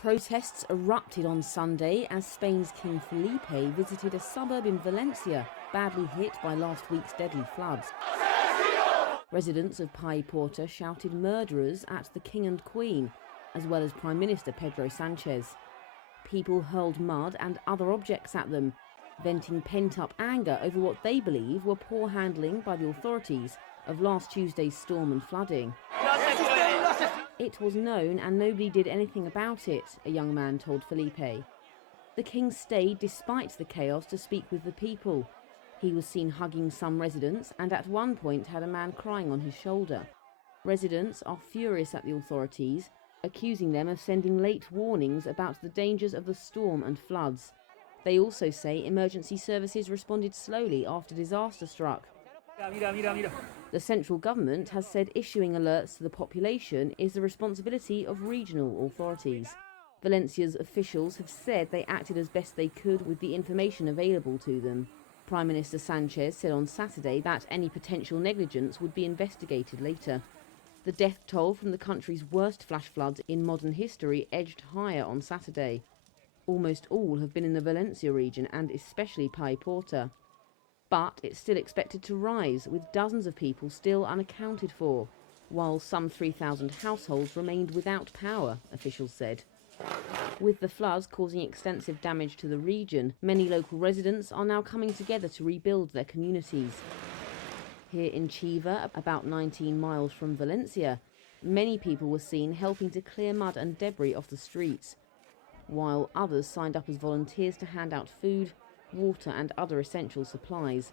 Protests erupted on Sunday as Spain's King Felipe visited a suburb in Valencia, badly hit by last week's deadly floods. Residents of Pai Porta shouted murderers at the King and Queen, as well as Prime Minister Pedro Sanchez. People hurled mud and other objects at them, venting pent-up anger over what they believe were poor handling by the authorities of last Tuesday's storm and flooding. It was known and nobody did anything about it, a young man told Felipe. The king stayed despite the chaos to speak with the people. He was seen hugging some residents and at one point had a man crying on his shoulder. Residents are furious at the authorities, accusing them of sending late warnings about the dangers of the storm and floods. They also say emergency services responded slowly after disaster struck. The central government has said issuing alerts to the population is the responsibility of regional authorities. Valencia's officials have said they acted as best they could with the information available to them. Prime Minister Sanchez said on Saturday that any potential negligence would be investigated later. The death toll from the country's worst flash floods in modern history edged higher on Saturday. Almost all have been in the Valencia region and especially Pai Porta. But it's still expected to rise, with dozens of people still unaccounted for, while some 3,000 households remained without power, officials said. With the floods causing extensive damage to the region, many local residents are now coming together to rebuild their communities. Here in Chiva, about 19 miles from Valencia, many people were seen helping to clear mud and debris off the streets, while others signed up as volunteers to hand out food, water and other essential supplies.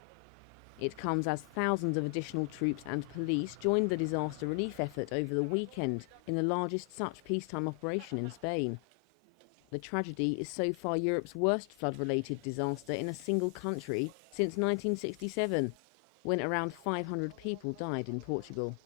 It comes as thousands of additional troops and police joined the disaster relief effort over the weekend in the largest such peacetime operation in Spain. The tragedy is so far Europe's worst flood-related disaster in a single country since 1967, when around 500 people died in Portugal.